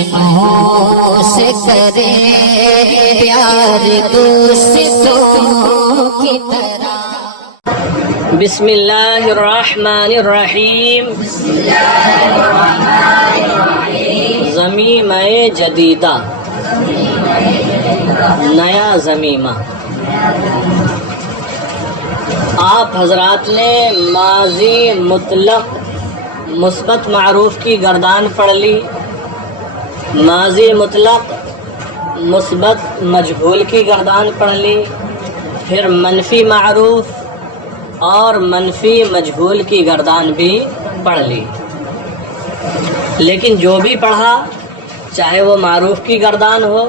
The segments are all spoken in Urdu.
دشمنوں سے کرے پیار دوستوں کی طرح. بسم اللہ الرحمن الرحیم. ضمیمہ جدیدہ، نیا ضمیمہ. آپ حضرات نے ماضی مطلق مثبت معروف کی گردان پڑھ لی، ماضی مطلق مثبت مجہول کی گردان پڑھ لی، پھر منفی معروف اور منفی مجہول کی گردان بھی پڑھ لی. لیکن جو بھی پڑھا، چاہے وہ معروف کی گردان ہو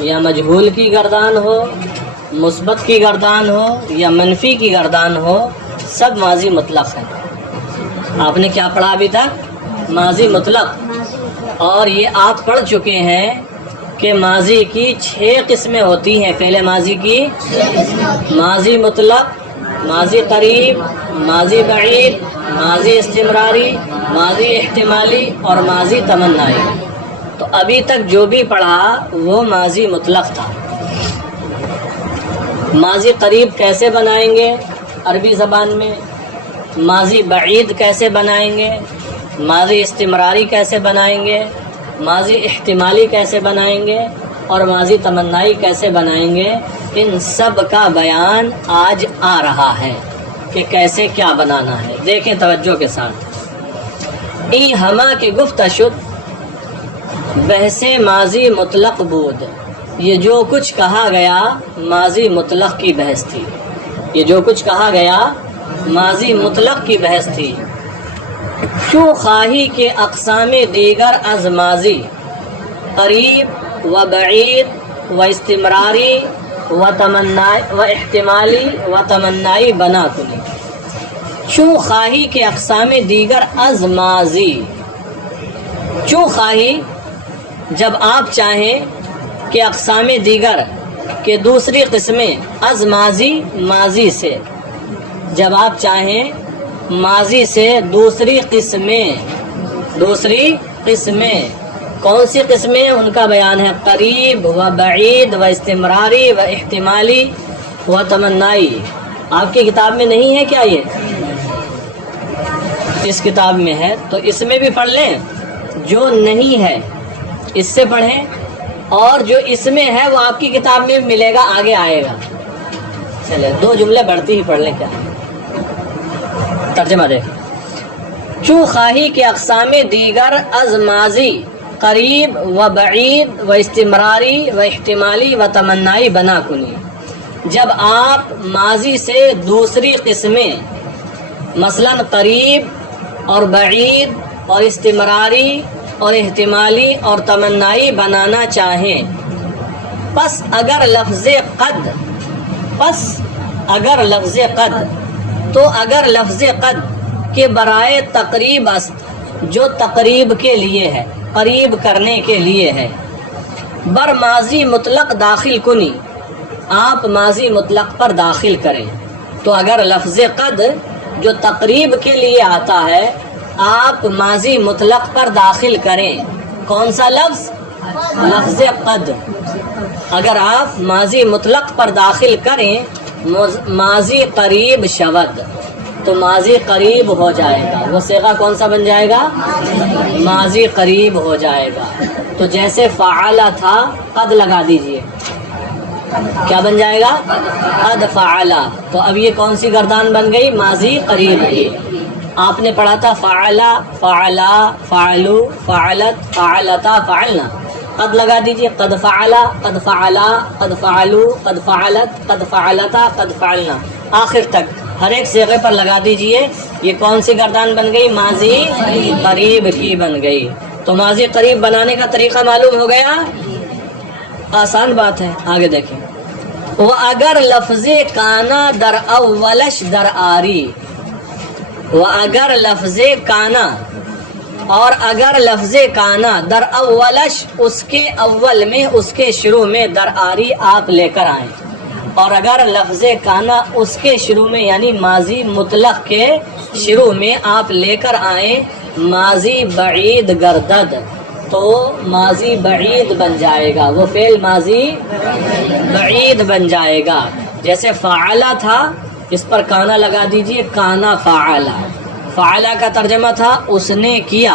یا مجہول کی گردان ہو، مثبت کی گردان ہو یا منفی کی گردان ہو، سب ماضی مطلق ہے. آپ نے کیا پڑھا ابھی تک؟ ماضی مطلق. اور یہ آپ پڑھ چکے ہیں کہ ماضی کی 6 قسمیں ہوتی ہیں. پہلے ماضی کی ماضی مطلق، ماضی قریب، ماضی بعید، ماضی استمراری، ماضی احتمالی اور ماضی تمنائی. تو ابھی تک جو بھی پڑھا وہ ماضی مطلق تھا. ماضی قریب کیسے بنائیں گے عربی زبان میں، ماضی بعید کیسے بنائیں گے، ماضی استمراری کیسے بنائیں گے، ماضی احتمالی کیسے بنائیں گے اور ماضی تمنائی کیسے بنائیں گے، ان سب کا بیان آج آ رہا ہے کہ کیسے کیا بنانا ہے. دیکھیں توجہ کے ساتھ. ای ہما کے گفت شد بحث ماضی مطلق بود. یہ جو کچھ کہا گیا ماضی مطلق کی بحث تھی. یہ جو کچھ کہا گیا ماضی مطلق کی بحث تھی. کیوں خواہی کے اقسام دیگر از ماضی قریب و بعید و استمراری و تمنائی و احتمالی و تمنائی بنا کنی. چوں خواہی کے اقسام دیگر از ماضی. چوں خواہی جب آپ چاہیں کہ اقسام دیگر کہ دوسری قسمیں از ماضی، ماضی سے، جب آپ چاہیں ماضی سے دوسری قسمیں کون سی قسمیں ان کا بیان ہے. قریب و بعید و استمراری و احتمالی و تمنائی. آپ کی کتاب میں نہیں ہے کیا؟ یہ اس کتاب میں ہے تو اس میں بھی پڑھ لیں. جو نہیں ہے اس سے پڑھیں، اور جو اس میں ہے وہ آپ کی کتاب میں ملے گا، آگے آئے گا. چلے 2 جملے بڑھتی ہی پڑھ لیں. کیا ترجمہ دیکھیں. چوں خواہی کے اقسام دیگر از ماضی قریب و بعید و استمراری و احتمالی و تمنائی بنا کنی. جب آپ ماضی سے دوسری قسمیں مثلا قریب اور بعید اور استمراری اور احتمالی اور تمنائی بنانا چاہیں، پس اگر لفظ قد تو اگر لفظ قد کے برائے تقریب است، جو تقریب کے لیے ہے، قریب کرنے کے لیے ہے، بر ماضی مطلق داخل کنی، آپ ماضی مطلق پر داخل کریں. تو اگر لفظ قد جو تقریب کے لیے آتا ہے آپ ماضی مطلق پر داخل کریں. کون سا لفظ؟ لفظ قد. اگر آپ ماضی مطلق پر داخل کریں ماضی قریب شود، تو ماضی قریب ہو جائے گا. وہ صیغہ کون سا بن جائے گا؟ ماضی قریب ہو جائے گا. تو جیسے فعل تھا قد لگا دیجئے، کیا بن جائے گا؟ قد فعل. تو اب یہ کون سی گردان بن گئی؟ ماضی قریب کی. آپ نے پڑھا تھا فعلا، فعلا، فعلو، فعلت، فعلتا، فعلنا. قد لگا دیجئے، قد فعلا، قد فعلا، قد فعلو، قد فعلت، قد فعلتا، قد فعلنا، آخر تک ہر ایک صیغے پر لگا دیجئے. یہ کون سی گردان بن گئی؟ ماضی قریب کی بن گئی. تو ماضی قریب بنانے کا طریقہ معلوم ہو گیا. آسان بات ہے. آگے دیکھیں. وہ اگر لفظ کانا در اولش در آری، وہ اگر لفظ کانا اور اگر لفظ کانا در اولش اس کے اول میں اس کے شروع میں در آری آپ لے کر آئیں، اور اگر لفظ کانا اس کے شروع میں یعنی ماضی مطلق کے شروع میں آپ لے کر آئیں ماضی بعید گردد، تو ماضی بعید بن جائے گا، وہ فعل ماضی بعید بن جائے گا۔ جیسے فعلا تھا، اس پر کانا لگا دیجئے، کانا فعلا، فعلا کا ترجمہ تھا اس نے کیا،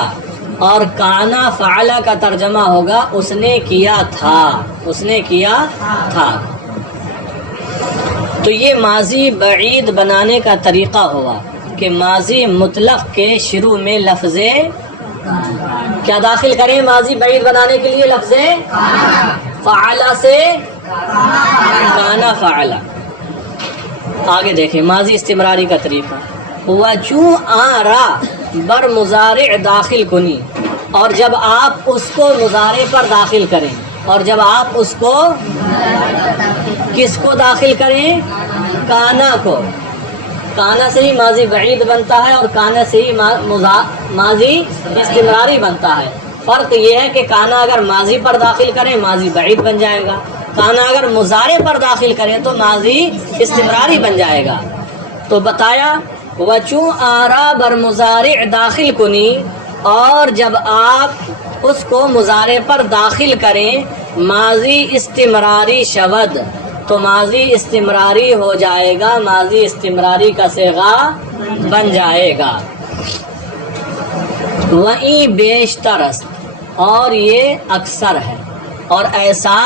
اور کانا فعلا کا ترجمہ ہوگا اس نے کیا تھا، اس نے کیا تھا۔ تو یہ ماضی بعید بنانے کا طریقہ ہوا کہ ماضی مطلق کے شروع میں لفظ کیا داخل کریں ماضی بعید بنانے کے لیے؟ لفظ فعلا سے کانا فعلا۔ آگے دیکھیں ماضی استمراری کا طریقہ، وچوں آرا بر مضارع داخل کنی، اور جب آپ اس کو مضارع پر داخل کریں، اور جب آپ اس کو کس کو داخل کریں؟ کانا کو۔ کانا سے ہی ماضی بعید بنتا ہے اور کانا سے ہی ماضی استمراری بنتا ہے۔ فرق یہ ہے کہ کانا اگر ماضی پر داخل کریں ماضی بعید بن جائے گا، کانا اگر مضارع پر داخل کریں تو ماضی استمراری بن جائے گا۔ تو بتایا وچوں آرا بر مضارع داخل کنی، اور جب آپ اس کو مضارع پر داخل کریں ماضی استمراری شود، تو ماضی استمراری ہو جائے گا، ماضی استمراری کا صیغہ بن جائے گا۔ وہیں بیشتر است، اور یہ اکثر ہے، اور ایسا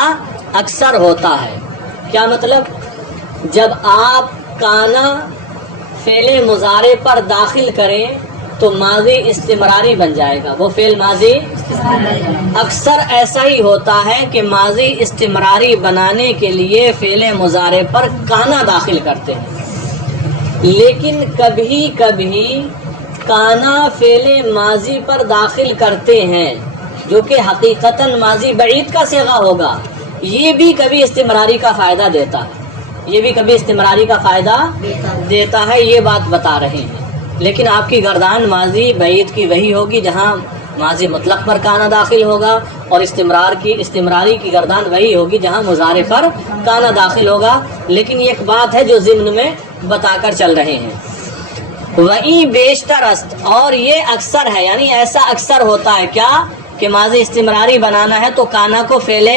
اکثر ہوتا ہے۔ کیا مطلب؟ جب آپ کانا فعل مضارع پر داخل کریں تو ماضی استمراری بن جائے گا، وہ فعل ماضی۔ اکثر ایسا ہی ہوتا ہے کہ ماضی استمراری بنانے کے لیے فعل مضارع پر کانا داخل کرتے ہیں، لیکن کبھی کبھی کانا فعل ماضی پر داخل کرتے ہیں جو کہ حقیقتاً ماضی بعید کا صیغہ ہوگا، یہ بھی کبھی استمراری کا فائدہ دیتا ہے، یہ بھی کبھی استمراری کا فائدہ دیتا ہے، یہ بات بتا رہے ہیں۔ لیکن آپ کی گردان ماضی بعید کی وہی ہوگی جہاں ماضی مطلق پر کانا داخل ہوگا، اور استمراری کی گردان وہی ہوگی جہاں مضارع پر کانا داخل ہوگا۔ لیکن یہ ایک بات ہے جو ضمن میں بتا کر چل رہے ہیں۔ وہیں بیشتر است، اور یہ اکثر ہے، یعنی ایسا اکثر ہوتا ہے کیا کہ ماضی استمراری بنانا ہے تو کانا کو فعل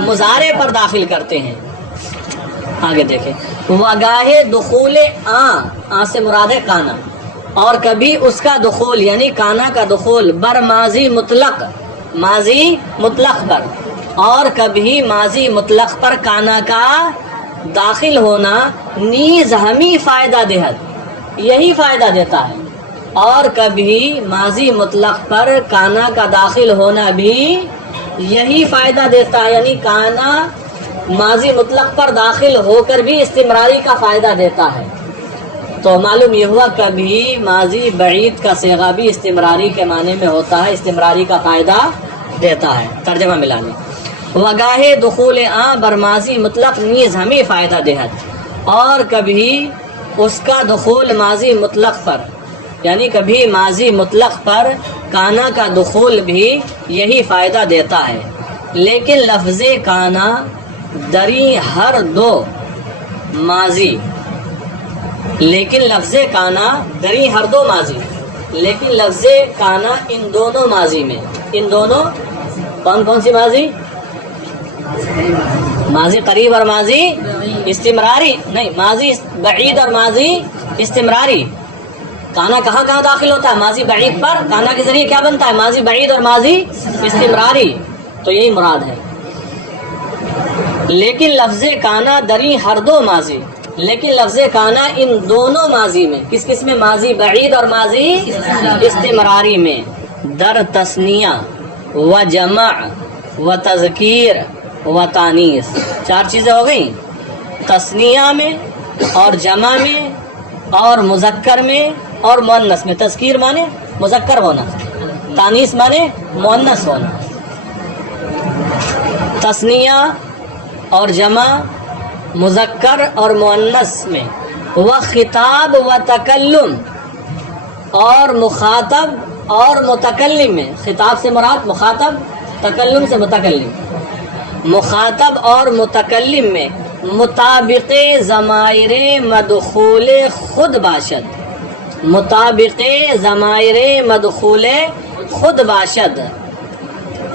مضارع پر داخل کرتے ہیں۔ آگے دیکھیں وگاہ دخول آ سے مراد ہے کانا، اور کبھی اس کا دخول یعنی کانا کا دخول بر ماضی مطلق، ماضی مطلق پر، اور کبھی ماضی مطلق پر کانا کا داخل ہونا نیز ہمیں فائدہ دہد، یہی فائدہ دیتا ہے، اور کبھی ماضی مطلق پر کانا کا داخل ہونا بھی یہی فائدہ دیتا ہے، یعنی کانا ماضی مطلق پر داخل ہو کر بھی استمراری کا فائدہ دیتا ہے۔ تو معلوم یہ ہوا کبھی ماضی بعید کا صیغہ بھی استمراری کے معنی میں ہوتا ہے، استمراری کا فائدہ دیتا ہے۔ ترجمہ ملا لیں، وگاہ دخول آ بر ماضی مطلق نیز ہمیں فائدہ دہد، اور کبھی اس کا دخول ماضی مطلق پر، یعنی کبھی ماضی مطلق پر کانا کا دخول بھی یہی فائدہ دیتا ہے۔ لیکن لفظ کانا دری ہر دو ماضی، لیکن لفظ کانا دری ہر دو ماضی، لیکن لفظ کانا ان دونوں ماضی میں، ان دونوں کون کون سی ماضی؟ ماضی قریب اور ماضی استمراری، نہیں ماضی بعید اور ماضی استمراری۔ کانا کہاں کہاں داخل ہوتا ہے؟ ماضی بعید پر کانا کے ذریعے کیا بنتا ہے؟ ماضی بعید اور ماضی استمراری، تو یہی مراد ہے۔ لیکن لفظ کانا دری ہر دو ماضی، لیکن لفظ کانا ان دونوں ماضی میں، کس کس میں؟ ماضی بعید اور ماضی استمراری میں، در تثنیہ و جمع و تذکیر و تانیث، چار چیزیں ہو گئیں، تثنیہ میں اور جمع میں اور مذکر میں اور مؤنث میں۔ تذکیر مانے مذکر ہونا، تانیث مانے مؤنث ہونا۔ تثنیہ اور جمع، مذکر اور مؤنث میں، و خطاب و تکلم، اور مخاطب اور متکلم میں، خطاب سے مراد مخاطب، تکلم سے متکلم، مخاطب اور متکلم میں مطابق ضمائر مدخول خود باشد، مطابق ضمائر مدخول خود باشد،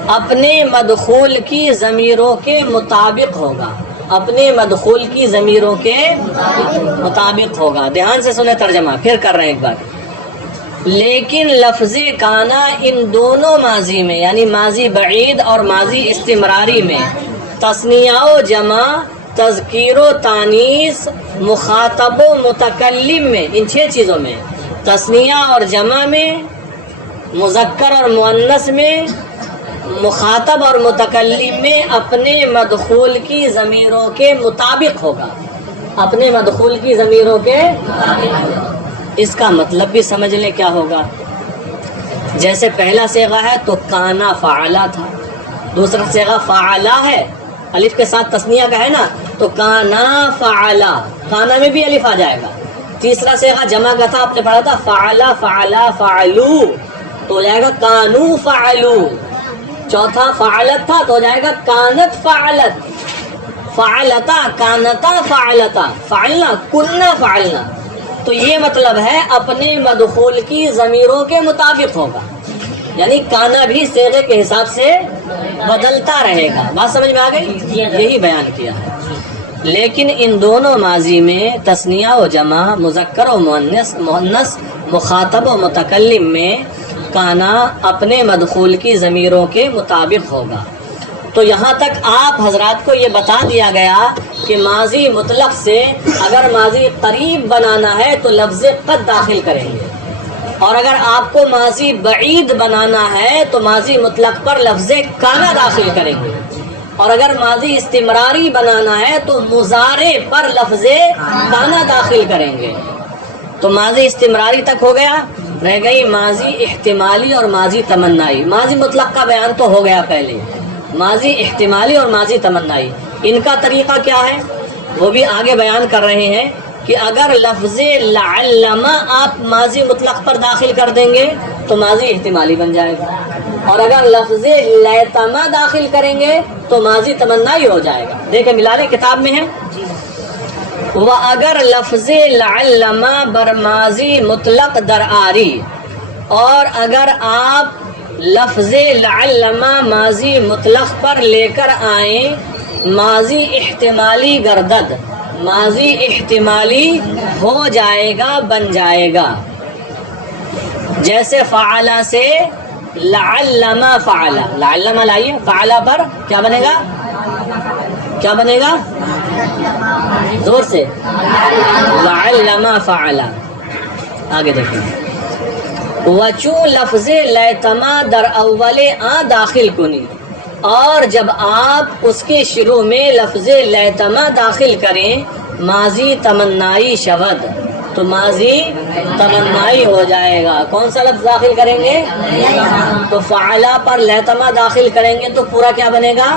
اپنے مدخول کی ضمیروں کے مطابق ہوگا، اپنے مدخول کی ضمیروں کے مطابق ہوگا۔ دھیان سے سنیں ترجمہ، پھر کر رہے ہیں ایک بار۔ لیکن لفظ کانا ان دونوں ماضی میں، یعنی ماضی بعید اور ماضی استمراری میں، تثنیہ و جمع، تذکیر و تانیث، مخاطب و متکلم میں، ان 6 چیزوں میں، تثنیہ اور جمع میں، مذکر اور مؤنث میں، مخاطب اور متکلم میں اپنے مدخول کی ضمیروں کے مطابق ہوگا، اپنے مدخول کی ضمیروں کے مطابق۔ اس کا مطلب بھی سمجھ لیں کیا ہوگا۔ جیسے پہلا صیغہ ہے تو کانا فعلا تھا، دوسرا صیغہ فعلا ہے، الف کے ساتھ تثنیہ کا ہے نا، تو کانا فعلا، کانا میں بھی الف آ جائے گا۔ تیسرا صیغہ جمع کا تھا، آپ نے پڑھا تھا فعلا فعلا فعلو، تو ہو جائے گا کانو فعلو۔ چوتھا فعلت تھا تو ہو جائے گا کانت فعلت، فعلتا کانتا فعلتا، فعلنا کننا فعلنا۔ تو یہ مطلب ہے اپنے مدخول کی ضمیروں کے مطابق ہوگا، یعنی کانا بھی صیغے کے حساب سے بدلتا رہے گا۔ بات سمجھ میں آ گئی؟ یہی بیان کیا ہے۔ لیکن ان دونوں ماضی میں تثنیہ و جمع، مذکر و مؤنث، مخاطب و متکلم میں کانا اپنے مدخول کی ضمیروں کے مطابق ہوگا۔ تو یہاں تک آپ حضرات کو یہ بتا دیا گیا کہ ماضی مطلق سے اگر ماضی قریب بنانا ہے تو لفظ قد داخل کریں گے، اور اگر آپ کو ماضی بعید بنانا ہے تو ماضی مطلق پر لفظ کانا داخل کریں گے، اور اگر ماضی استمراری بنانا ہے تو مضارع پر لفظ کانا داخل کریں گے۔ تو ماضی استمراری تک ہو گیا، رہ گئی ماضی احتمالی اور ماضی تمنائی۔ ماضی مطلق کا بیان تو ہو گیا پہلے، ماضی احتمالی اور ماضی تمنائی، ان کا طریقہ کیا ہے وہ بھی آگے بیان کر رہے ہیں کہ اگر لفظ لعلما آپ ماضی مطلق پر داخل کر دیں گے تو ماضی احتمالی بن جائے گا، اور اگر لفظ لیتما داخل کریں گے تو ماضی تمنائی ہو جائے گا۔ دیکھیں ملا لیں، کتاب میں ہے۔ وہ اگر لفظ لعلما بر ماضی مطلق در آری، اور اگر آپ لفظ لعلما ماضی مطلق پر لے کر آئیں ماضی احتمالی گردد، ماضی احتمالی ہو جائے گا، بن جائے گا۔ جیسے فعلا سے لعلما فعلا، لعلما لائیے، فعلا پر کیا بنے گا؟ کیا بنے گا؟ زور سے، لعلما فعلا۔ آگے دیکھیں، وچو لفظ لیتما در اول آ داخل کنی، اور جب آپ اس کے شروع میں لفظ لیتما داخل کریں ماضی تمنائی شود، تو ماضی تمنائی ہو جائے گا۔ کون سا لفظ داخل کریں گے؟ تو فعلا پر لیتما داخل کریں گے تو پورا کیا بنے گا؟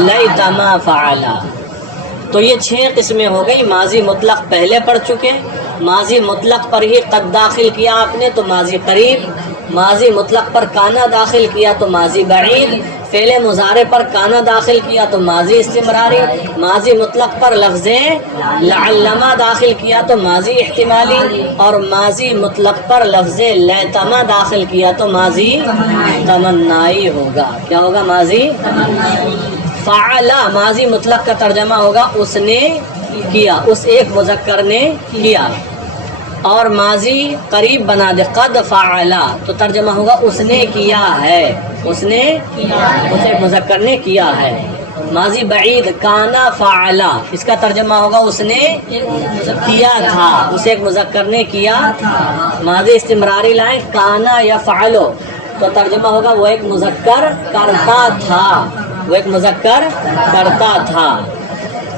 لیتما فعلا۔ تو یہ 6 قسمیں ہو گئی۔ ماضی مطلق پہلے پڑھ چکے، ماضی مطلق پر ہی قد داخل کیا آپ نے تو ماضی قریب، ماضی مطلق پر کانا داخل کیا تو ماضی بعید، فعل مضارع پر کانا داخل کیا تو ماضی استمراری، ماضی مطلق پر لفظ لعلما داخل کیا تو ماضی احتمالی، اور ماضی مطلق پر لفظ لیتما داخل کیا تو ماضی تمنائی ہوگا۔ کیا ہوگا؟ ماضی فعلا ماضی مطلق کا ترجمہ ہوگا اس نے کیا، اس ایک مذکر نے کیا، اور ماضی قریب بنا دے قد فعلا تو ترجمہ ہوگا اس نے کیا ہے، اس نے اس ایک مذکر نے کیا ہے۔ ماضی بعید کانا فعلا، اس کا ترجمہ ہوگا اس نے کیا تھا، اس ایک مذکر نے کیا۔ ماضی استمراری لائیں کانا یفعلو تو ترجمہ ہوگا وہ ایک مذکر کرتا تھا، وہ ایک مذکر کرتا تھا۔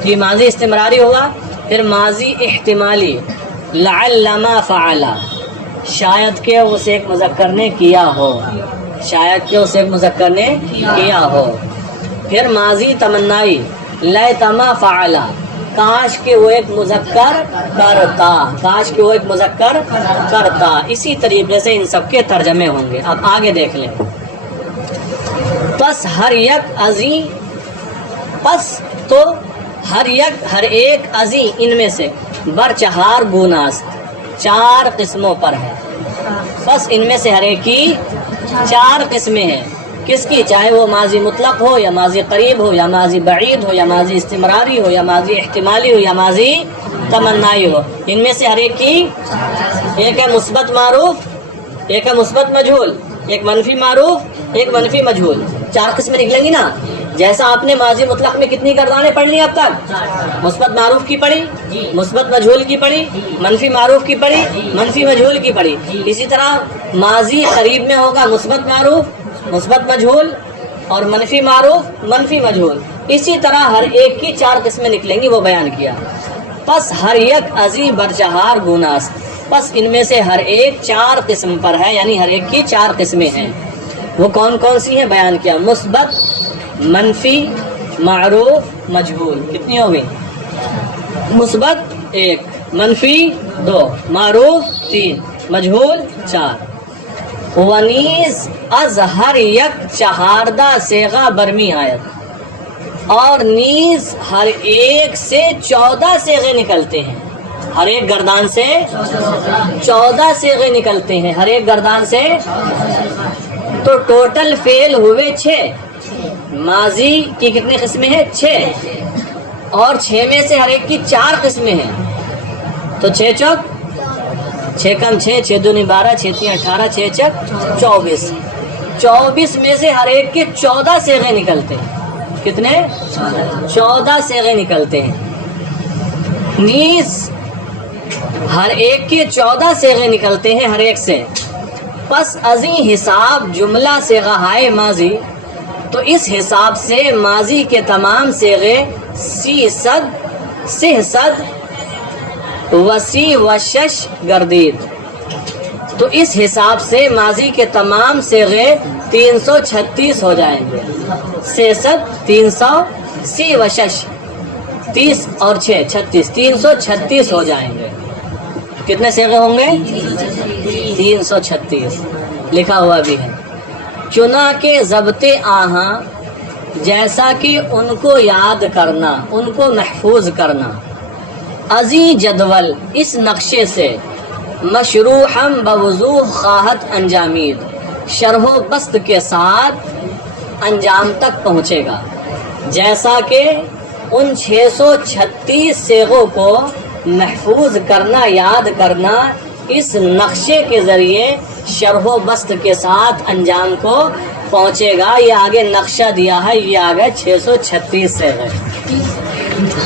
یہ ماضی استمراری ہوگا۔ پھر ماضی احتمالی لعلما فعلا، شاید کہ اس ایک مذکر نے کیا ہو، شاید کہ اس ایک مذکر نے کیا ہو۔ پھر ماضی تمنائی لیتما فعلا، کاش کہ وہ ایک مذکر کرتا، کاش کہ وہ ایک مذکر کرتا. اسی طریقے سے ان سب کے ترجمے ہوں گے. اب آگے دیکھ لیں. پس ہر یک ازیں، پس تو ہر یک ہر ایک ازیں ان میں سے بر چہار گوناست، چار قسموں پر ہے. پس ان میں سے ہر ایک کی چار قسمیں ہیں. کس کی؟ چاہے وہ ماضی مطلق ہو یا ماضی قریب ہو یا ماضی بعید ہو یا ماضی استمراری ہو یا ماضی احتمالی ہو یا ماضی تمنائی ہو. ان میں سے ہر ایک کی، ایک ہے مثبت معروف، ایک ہے مثبت مجہول، ایک منفی معروف، ایک منفی مجہول. چار قسمیں نکلیں گی نا. جیسا آپ نے ماضی مطلق میں کتنی گردانیں پڑھ لی اب تک؟ مثبت معروف کی پڑھی، مثبت مجہول کی پڑھی، منفی معروف کی پڑھی، منفی مجہول کی پڑھی. اسی طرح ماضی قریب میں ہوگا مثبت معروف، مثبت مجہول اور منفی معروف، منفی مجہول. اسی طرح ہر ایک کی چار قسمیں نکلیں گی، وہ بیان کیا. پس ہر یک ازیں برچہار گوناست، پس ان میں سے ہر ایک چار قسم پر ہے، یعنی ہر ایک کی چار قسمیں ہیں. وہ کون کون سی ہیں بیان کیا. مثبت، منفی، معروف، مجہول. کتنی ہو گئی؟ مثبت 1، منفی 2، معروف 3، مجہول 4. ونیز از ہر یک چہاردہ صیغہ برمی آیت، اور نیز ہر ایک سے 14 صیغے نکلتے ہیں. ہر ایک گردان سے 14 صیغے نکلتے ہیں، ہر ایک گردان سے. تو ٹوٹل فعل ہوئے 6. ماضی کی کتنی قسمیں ہیں؟ 6. اور 6 میں سے ہر ایک کی 4 قسمیں ہیں. تو 6 چوک 6 کم 6، 6 دونی 12، 6 تین 18، 6 چک 24. 24 میں سے ہر ایک کے 14 صیغے نکلتے ہیں. کتنے؟ 14 صیغے نکلتے ہیں. نیز ہر ایک کے 14 صیغے نکلتے ہیں ہر ایک سے. پس ازیں حساب جملہ صیغہ ہائے ماضی، تو اس حساب سے ماضی کے تمام صیغے 600 وسیع و شش گردید. تو اس حساب سے ماضی کے تمام صیغے 336 ہو جائیں گے. 600 300 و شش 30 اور 6 36، 336 ہو جائیں گے. کتنے صیغے ہوں گے؟ 336 لکھا ہوا بھی ہے. چنا کے ضبط آہاں، جیسا کہ ان کو یاد کرنا، ان کو محفوظ کرنا. ازیں جدول اس نقشے سے، مشروحم بوضوح خواہت انجامید، شرح و بسط کے ساتھ انجام تک پہنچے گا. جیسا کہ ان 636 صیغوں کو محفوظ کرنا، یاد کرنا اس نقشے کے ذریعے شرح و بسط کے ساتھ انجام کو پہنچے گا. یہ آگے نقشہ دیا ہے، یہ آگے 636 صیغے،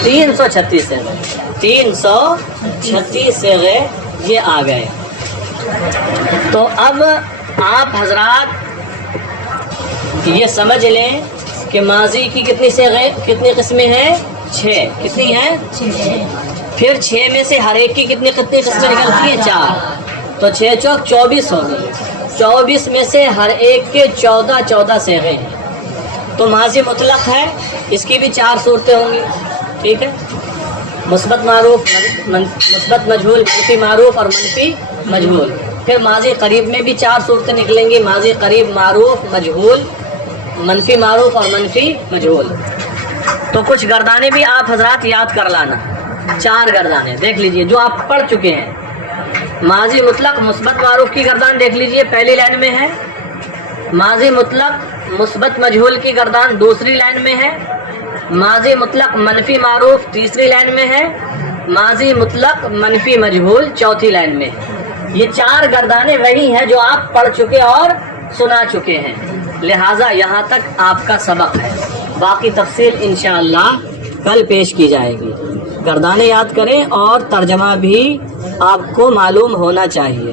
336 صیغے، 336 صیغے یہ آ گئے. تو اب آپ حضرات یہ سمجھ لیں کہ ماضی کی کتنی صیغے، کتنی قسمیں ہیں؟ 6. کتنی ہیں؟ 6. پھر 6 میں سے ہر ایک کی کتنی قسمیں نکلتی ہیں؟ 4. تو 6 چوک 24 ہو گئی. 24 میں سے ہر ایک کے 14 صیغے ہیں. تو ماضی مطلق ہے، اس کی بھی 4 صورتیں ہوں گی. ٹھیک ہے. مثبت معروف، مثبت مجہول، منفی معروف اور منفی مجہول. پھر ماضی قریب میں بھی 4 صورتیں نکلیں گی. ماضی قریب، معروف، مجہول، منفی معروف اور منفی مجہول. تو کچھ گردانے بھی آپ حضرات یاد کر لانا. 4 گردانے دیکھ لیجئے جو آپ پڑھ چکے ہیں. ماضی مطلق مثبت معروف کی گردان دیکھ لیجئے، پہلی لائن میں ہے. ماضی مطلق مثبت مجہول کی گردان دوسری لائن میں ہے. ماضی مطلق منفی معروف تیسری لائن میں ہے. ماضی مطلق منفی مجہول چوتھی لائن میں ہے. یہ 4 گردانے وہی ہیں جو آپ پڑھ چکے اور سنا چکے ہیں. لہٰذا یہاں تک آپ کا سبق ہے. باقی تفصیل انشاءاللہ کل پیش کی جائے گی. گردانے یاد کریں اور ترجمہ بھی آپ کو معلوم ہونا چاہیے.